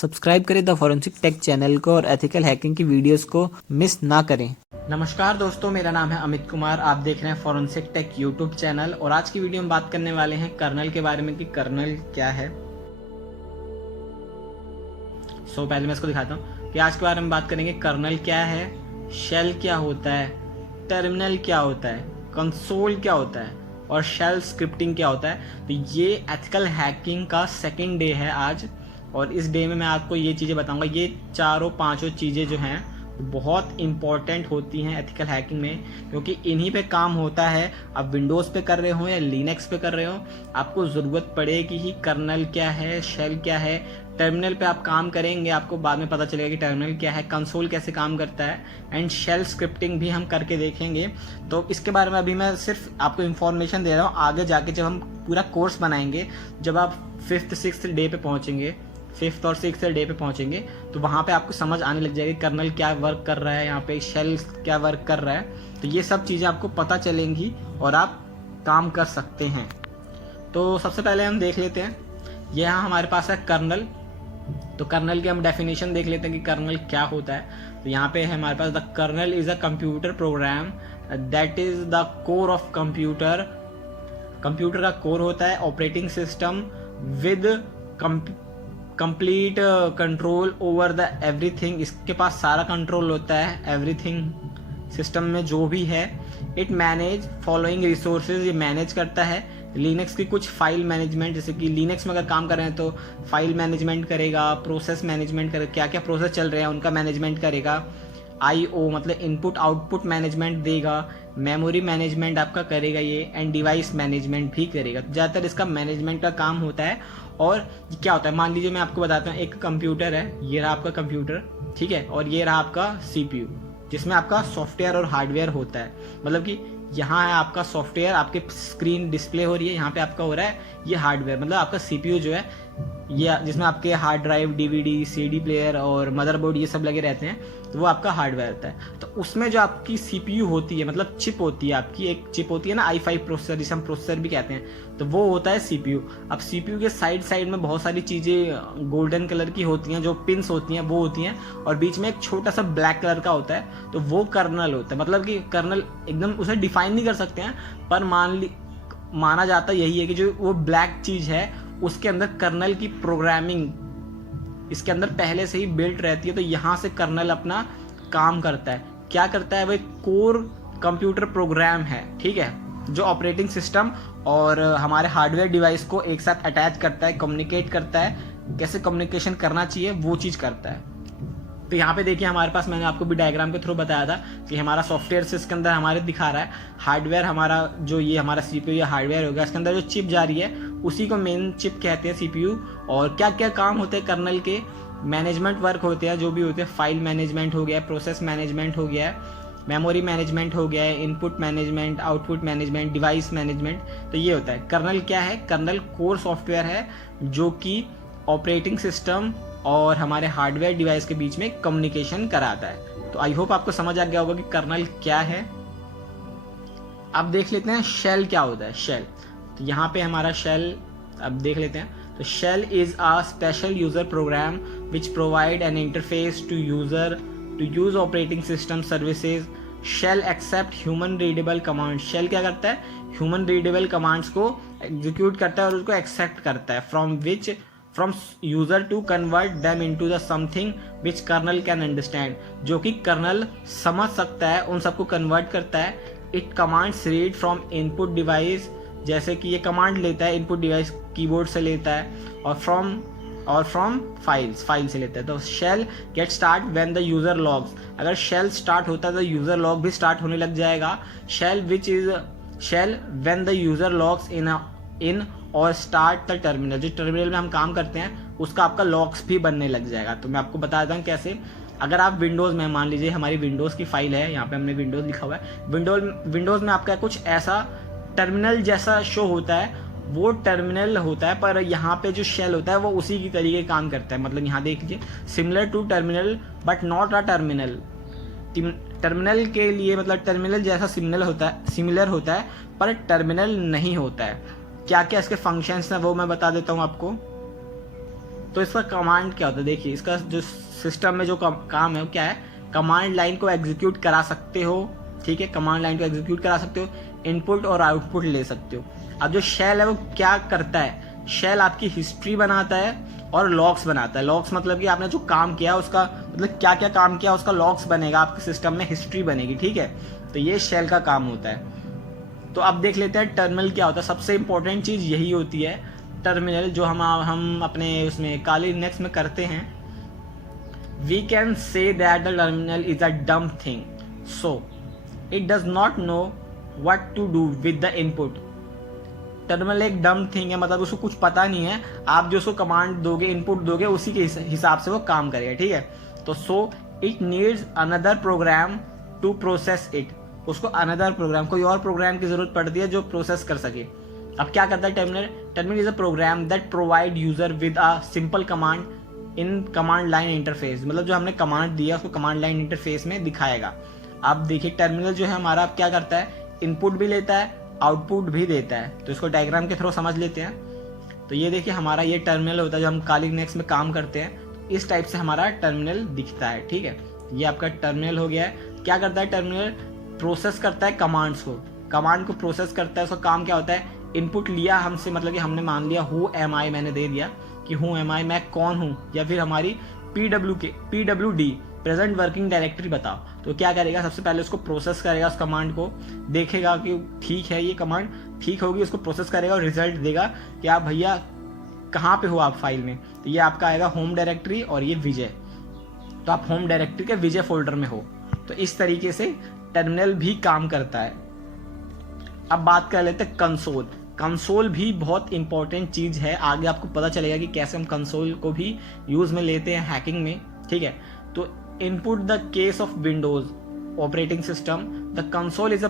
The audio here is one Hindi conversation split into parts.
सब्सक्राइब करें द फॉरेंसिक टेक चैनल को और एथिकल हैकिंग की वीडियोस को मिस ना करें। नमस्कार दोस्तों, मेरा नाम है अमित कुमार। आप देख रहे हैं फॉरेंसिक टेक यूट्यूब चैनल और आज की वीडियो में बात करने वाले हैं कर्नल के बारे में कि कर्नल क्या है। पहले मैं इसको दिखाता हूँ कि आज के बारे में बात करेंगे। कर्नल क्या है, शेल क्या होता है, टर्मिनल क्या होता है, कंसोल क्या होता है और शेल स्क्रिप्टिंग क्या होता है। तो ये एथिकल हैकिंग का सेकंड डे है आज और इस डे में मैं आपको ये चीज़ें बताऊंगा। ये चारों पांचों चीज़ें जो हैं बहुत इंपॉर्टेंट होती हैं एथिकल हैकिंग में, क्योंकि इन्हीं पे काम होता है। आप विंडोज़ पे कर रहे हो या लिनक्स पे कर रहे हो, आपको ज़रूरत पड़ेगी ही कर्नल क्या है, शेल क्या है। टर्मिनल पे आप काम करेंगे, आपको बाद में पता चलेगा कि टर्मिनल क्या है, कंसोल कैसे काम करता है एंड शेल स्क्रिप्टिंग भी हम करके देखेंगे। तो इसके बारे में अभी मैं सिर्फ आपको इन्फॉर्मेशन दे रहा हूँ। आगे जाके जब हम पूरा कोर्स बनाएंगे, जब आप 5th 6th डे पे पहुँचेंगे, 5th और 6th डे पे पहुंचेंगे, तो वहाँ पे आपको समझ आने लग जाएगी कर्नल क्या वर्क कर रहा है, यहाँ पे शेल क्या वर्क कर रहा है। तो ये सब चीज़ें आपको पता चलेंगी और आप काम कर सकते हैं। तो सबसे पहले हम देख लेते हैं, यहाँ हमारे पास है कर्नल। तो कर्नल की हम डेफिनेशन देख लेते हैं कि कर्नल क्या होता है। तो यहाँ पे है हमारे पास the kernel is a computer program that is the core of computer. Computer का कोर होता है operating system with complete control over the everything. इसके पास सारा कंट्रोल होता है एवरीथिंग सिस्टम में जो भी है। इट मैनेज फॉलोइंग रिसोर्सेज, ये मैनेज करता है लिनक्स की कुछ फाइल मैनेजमेंट। जैसे कि लिनक्स में अगर काम कर रहे हैं तो फाइल मैनेजमेंट करेगा, प्रोसेस मैनेजमेंट करेगा, क्या क्या प्रोसेस चल रहे हैं उनका मैनेजमेंट करेगा। IO मतलब इनपुट आउटपुट मैनेजमेंट देगा, मेमोरी मैनेजमेंट आपका करेगा ये, एंड डिवाइस मैनेजमेंट भी करेगा। ज़्यादातर इसका मैनेजमेंट का काम होता है। और क्या होता है, मान लीजिए मैं आपको बताता हूँ, एक कंप्यूटर है, ये रहा आपका कंप्यूटर, ठीक है, और ये रहा आपका CPU, जिसमें आपका सॉफ्टवेयर और हार्डवेयर होता है। मतलब कि यहाँ है आपका सॉफ्टवेयर, आपके स्क्रीन डिस्प्ले हो रही है, यहाँ पे आपका हो रहा है ये हार्डवेयर, मतलब आपका CPU जो है ये, जिसमें आपके hard drive, DVD, CD player और मदरबोर्ड ये सब लगे रहते हैं, तो वो आपका हार्डवेयर होता है। तो उसमें जो आपकी CPU होती है, मतलब चिप होती है आपकी, एक चिप होती है ना i5 प्रोसेसर, जिसे हम प्रोसेसर भी कहते हैं, तो वो होता है CPU। अब CPU के साइड में बहुत सारी चीज़ें गोल्डन कलर की होती हैं, जो पिंस होती हैं वो होती हैं, और बीच में एक छोटा सा ब्लैक कलर का होता है, तो वो कर्नल होता है। मतलब कि कर्नल एकदम उसे डिफाइन नहीं कर सकते हैं, पर माना जाता यही है कि जो वो ब्लैक चीज़ है उसके अंदर कर्नल की प्रोग्रामिंग इसके अंदर पहले से ही बिल्ट रहती है। तो यहाँ से कर्नल अपना काम करता है। क्या करता है, वो एक कोर कंप्यूटर प्रोग्राम है, ठीक है, जो ऑपरेटिंग सिस्टम और हमारे हार्डवेयर डिवाइस को एक साथ अटैच करता है, कम्युनिकेट करता है, कैसे कम्युनिकेशन करना चाहिए वो चीज़ करता है। तो यहाँ पे देखिए हमारे पास, मैंने आपको भी डायग्राम के थ्रू बताया था कि हमारा सॉफ्टवेयर से इसके अंदर हमारे दिखा रहा है हार्डवेयर, हमारा जो ये हमारा CPU या हार्डवेयर होगा, इसके अंदर जो चिप जा रही है उसी को मेन चिप कहते हैं, CPU। और क्या क्या काम होते हैं कर्नल के, मैनेजमेंट वर्क होते हैं, जो भी होते हैं, फाइल मैनेजमेंट हो गया, प्रोसेस मैनेजमेंट हो गया, मेमोरी मैनेजमेंट हो गया है, input management, output management, device management. तो ये होता है कर्नल। क्या है, कर्नल कोर सॉफ्टवेयर है जो कि ऑपरेटिंग सिस्टम और हमारे हार्डवेयर डिवाइस के बीच में कम्युनिकेशन कराता है। तो आई होप आपको समझ आ गया होगा कि कर्नल क्या है। अब देख लेते हैं शेल क्या होता है। शेल, तो यहाँ पे हमारा शेल अब देख लेते हैं। तो shell is a special user program which provide an interface to user to use operating system services. Shell accept human readable command. Shell क्या करता है, ह्यूमन रीडेबल कमांड्स को एग्जीक्यूट करता है और उसको एक्सेप्ट करता है from user to convert them into the something which kernel can understand. जो कि कर्नल समझ सकता है, उन सबको कन्वर्ट करता है। It commands read from input device, जैसे कि ये कमांड लेता है इनपुट डिवाइस कीबोर्ड से लेता है, और फ्रॉम फाइल से लेता है। तो shell get start when the user logs. अगर शेल स्टार्ट होता है तो यूजर लॉग भी स्टार्ट होने लग जाएगा। Shell when the user logs in और स्टार्ट द टर्मिनल। जो टर्मिनल में हम काम करते हैं उसका आपका लॉग्स भी बनने लग जाएगा। तो मैं आपको बता देता हूँ कैसे। अगर आप विंडोज़ में, मान लीजिए हमारी विंडोज़ की फाइल है, यहाँ पे हमने विंडोज़ लिखा हुआ है, विंडोज़ में आपका कुछ ऐसा टर्मिनल जैसा शो होता है, वो टर्मिनल होता है, पर यहाँ पे जो शेल होता है वो उसी की तरीके काम करता है। मतलब यहाँ देख लीजिए, similar to terminal but not a terminal. Terminal के लिए मतलब टर्मिनल जैसा सिमिलर होता है पर टर्मिनल नहीं होता है। क्या क्या इसके फंक्शंस हैं वो मैं बता देता हूँ आपको। तो इसका कमांड क्या होता है, देखिए इसका जो सिस्टम में जो काम है वो क्या है, कमांड लाइन को एग्जीक्यूट करा सकते हो, ठीक है, कमांड लाइन को एग्जीक्यूट करा सकते हो, इनपुट और आउटपुट ले सकते हो। अब जो शेल है वो क्या करता है, शेल आपकी हिस्ट्री बनाता है और लॉग्स बनाता है। लॉग्स मतलब कि आपने जो काम किया उसका मतलब क्या क्या काम किया उसका लॉग्स बनेगा, आपके सिस्टम में हिस्ट्री बनेगी, ठीक है। तो ये शेल का काम होता है। तो अब देख लेते हैं टर्मिनल क्या होता है। सबसे इंपॉर्टेंट चीज़ यही होती है टर्मिनल, जो हम अपने उसमें काली लिनक्स में करते हैं। We can say that the terminal is a dumb thing, so it does not know what to do with the input. Terminal एक डम थिंग है, मतलब उसको कुछ पता नहीं है, आप जो उसको कमांड दोगे, इनपुट दोगे, उसी के हिसाब से वो काम करेगा, ठीक है। तो so it needs another program to process it, उसको अनदर प्रोग्राम, कोई और प्रोग्राम की जरूरत पड़ती है जो प्रोसेस कर सके। अब क्या करता है terminal, terminal is a program that provide user with a simple command in command line interface, मतलब जो हमने कमांड दिया उसको कमांड लाइन इंटरफेस में दिखाएगा। अब देखिए टर्मिनल जो है हमारा अब क्या करता है, इनपुट भी लेता है, आउटपुट भी देता है। तो इसको डायग्राम के थ्रू समझ लेते हैं। तो ये देखिए हमारा ये टर्मिनल होता है जो हम काली लिनक्स में काम करते हैं, इस टाइप से हमारा टर्मिनल दिखता है, ठीक है। ये आपका टर्मिनल हो गया है। क्या करता है टर्मिनल, प्रोसेस करता है कमांड्स को, कमांड को प्रोसेस करता है। उसका काम क्या होता है, इनपुट लिया हमसे, मतलब कि हमने मान लिया हु एम आई, मैंने दे दिया कि हु एम आई, मैं कौन हूँ, या फिर हमारी PWD प्रेजेंट वर्किंग डायरेक्टरी बताओ। तो क्या करेगा, सबसे पहले उसको प्रोसेस करेगा, उस कमांड को देखेगा कि ठीक है ये कमांड ठीक होगी, उसको प्रोसेस करेगा और रिजल्ट देगा कि आप भैया कहाँ पे हो आप फाइल में। तो ये आपका आएगा होम डायरेक्टरी और ये विजय, तो आप होम डायरेक्टरी के विजय फोल्डर में हो। तो इस तरीके से टर्मिनल भी काम करता है। अब बात कर लेते हैं कंसोल। कंसोल भी बहुत इंपॉर्टेंट चीज है, आगे आपको पता चलेगा कि कैसे हम कंसोल को भी यूज में लेते हैं हैकिंग में, ठीक है। तो input the case of Windows operating system, the console is a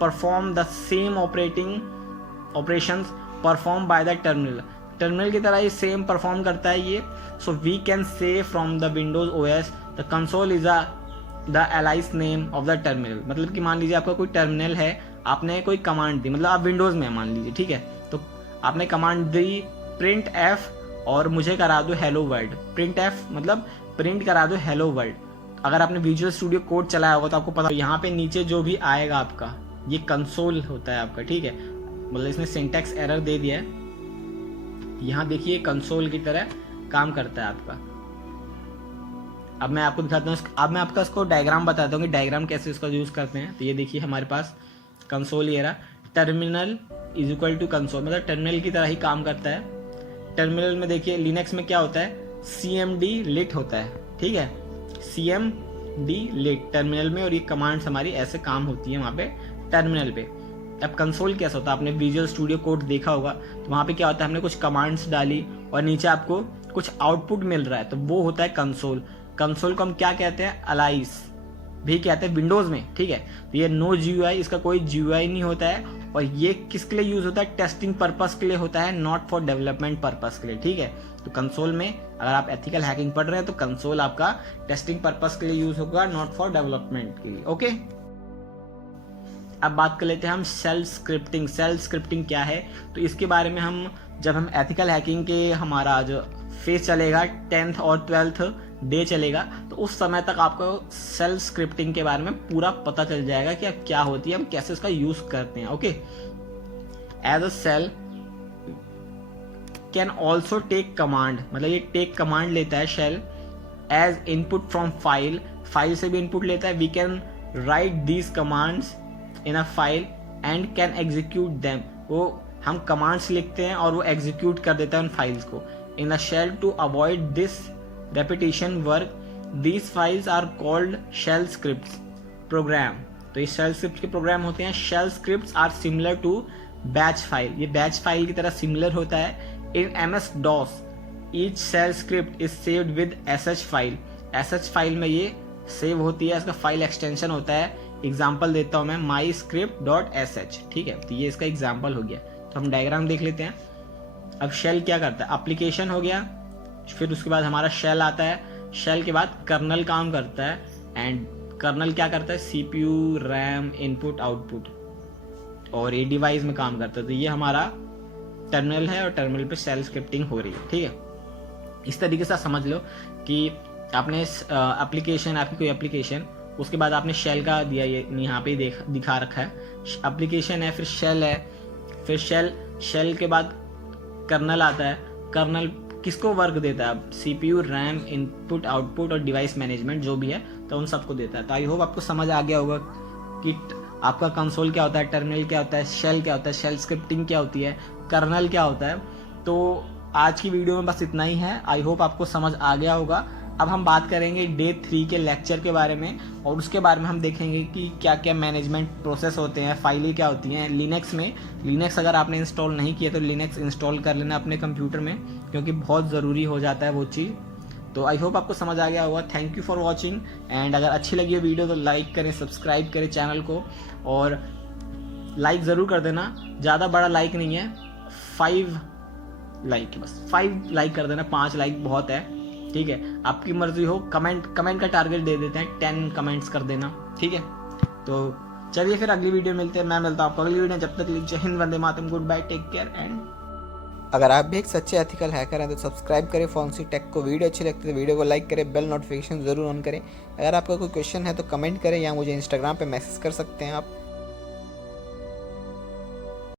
perform the same operations perform by the terminal. Terminal की तरह ये सेम परफॉर्म करता है ये। So we can say from the Windows OS the console is the alias name of the terminal. मतलब कि मान लीजिए आपका कोई टर्मिनल है, आपने कोई कमांड दी, मतलब आप विंडोज में मान लीजिए, ठीक है। तो आपने कमांड दी प्रिंट एफ और मुझे करा दो हेलो वर्ल्ड। प्रिंट एफ मतलब प्रिंट करा दो हेलो वर्ल्ड। अगर आपने विजुअल स्टूडियो कोड चलाया होगा तो आपको पता, यहाँ पे नीचे जो भी आएगा आपका ये कंसोल होता है आपका, ठीक है। मतलब इसने सिंटैक्स एरर दे दिया है, यहाँ देखिए कंसोल की तरह काम करता है आपका। अब मैं आपको दिखाता हूँ, अब मैं आपका इसको डायग्राम बताता हूँ कि डायग्राम कैसे इसका यूज करते हैं। तो ये देखिए हमारे पास कंसोल ये रहा, terminal is equal to console, मतलब टर्मिनल की तरह ही काम करता है। टर्मिनल में देखिए लिनक्स में क्या होता है, CMD लिट होता है, ठीक है, CMD लिट टर्मिनल में, और ये कमांड्स हमारी ऐसे काम होती है वहाँ पे टर्मिनल पे। अब कंसोल कैसा होता है, आपने विजुअल स्टूडियो कोड देखा होगा, तो वहाँ पे क्या होता है, हमने कुछ कमांड्स डाली और नीचे आपको कुछ आउटपुट मिल रहा है, तो वो होता है कंसोल। कंसोल को हम क्या कहते हैं, अलाइस भी कहते हैं विंडोज में, ठीक है। तो ये नो GUI, इसका कोई GUI नहीं होता है, और ये किसके लिए यूज होता है, टेस्टिंग पर्पस के लिए होता है, नॉट फॉर डेवलपमेंट पर्पस के लिए, ठीक है। तो कंसोल में अगर आप एथिकल हैकिंग पढ़ रहे हैं तो कंसोल आपका टेस्टिंग पर्पस के लिए यूज होगा, नॉट फॉर डेवलपमेंट के लिए, ओके। अब बात कर लेते हैं हम सेल स्क्रिप्टिंग। सेल स्क्रिप्टिंग क्या है, तो इसके बारे में हम जब हम एथिकल हैकिंग के हमारा जो फेज चलेगा 10th और 12th डे चलेगा, तो उस समय तक आपको सेल स्क्रिप्टिंग के बारे में पूरा पता चल जाएगा कि अब क्या होती है, हम कैसे इसका यूज करते हैं, okay. As a shell can also take command, मतलब ये टेक कमांड लेता है shell as input from file, file से भी इनपुट लेता है। We can write these commands in a file and can execute them, वो हम कमांड्स लिखते हैं और वो एग्जीक्यूट कर देता है उन फाइल्स को। In a shell to avoid this repetition work, these files are called shell scripts program। तो ये shell scripts के प्रोग्राम होते हैं। shell scripts are similar to batch file, ये batch file की तरह similar होता है। in MS-DOS each shell script is saved with sh file, sh file में ये सेव होती है, इसका फाइल एक्सटेंशन होता है। एग्जाम्पल देता हूँ मैं, myscript.sh, ठीक है। तो ये इसका एग्जाम्पल हो गया। तो हम डायग्राम देख लेते हैं। अब शेल क्या करता है, एप्लीकेशन हो गया, फिर उसके बाद हमारा शेल आता है, शेल के बाद कर्नल काम करता है, एंड कर्नल क्या करता है, CPU, RAM, इनपुट आउटपुट, और ये डिवाइस में काम करता है। तो ये हमारा टर्मिनल है और टर्मिनल पे शेल स्क्रिप्टिंग हो रही है, ठीक है। इस तरीके से समझ लो कि आपने एप्लीकेशन, आपकी कोई एप्लीकेशन, उसके बाद आपने शेल का दिया, ये यहाँ पे दिखा रखा है, एप्लीकेशन है, फिर शेल है, फिर शेल के बाद कर्नल आता है। कर्नल किसको वर्क देता है? CPU, रैम, इनपुट आउटपुट और डिवाइस मैनेजमेंट जो भी है, तो उन सबको देता है। तो आई होप आपको समझ आ गया होगा कि आपका कंसोल क्या होता है, टर्मिनल क्या होता है, शेल क्या होता है, शेल स्क्रिप्टिंग क्या होती है, कर्नल क्या होता है। तो आज की वीडियो में बस इतना ही है। आई होप आपको समझ आ गया होगा। अब हम बात करेंगे डे 3 के लेक्चर के बारे में, और उसके बारे में हम देखेंगे कि क्या क्या मैनेजमेंट प्रोसेस होते हैं, फाइलें क्या होती हैं लिनक्स में। लिनक्स अगर आपने इंस्टॉल नहीं किया तो लिनक्स इंस्टॉल कर लेना अपने कंप्यूटर में, क्योंकि बहुत ज़रूरी हो जाता है वो चीज़। तो आई होप आपको समझ आ गया होगा। Thank you for watching, and अगर अच्छी लगी वीडियो तो लाइक करें, सब्सक्राइब करें चैनल को, और लाइक ज़रूर कर देना। ज़्यादा बड़ा लाइक नहीं है, 5 लाइक, बस 5 लाइक कर देना, 5 लाइक बहुत है, ठीक है। आपकी मर्जी हो। कमेंट का टारगेट दे देते हैं, 10 कमेंट्स कर देना, ठीक है। तो चलिए फिर अगली वीडियो मिलते हैं, मैं मिलता हूँ आपको अगली वीडियो। जब तक जय हिंद, वंदे मातरम, goodbye, take care. And अगर आप भी एक सच्चे एथिकल हैकर हैं तो सब्सक्राइब करें फोंसी टेक को। वीडियो अच्छी लगती है तो वीडियो को लाइक करें, बेल नोटिफिकेशन ज़रूर ऑन करें। अगर आपका कोई क्वेश्चन है तो कमेंट करें, या मुझे इंस्टाग्राम पे मैसेज कर सकते हैं आप।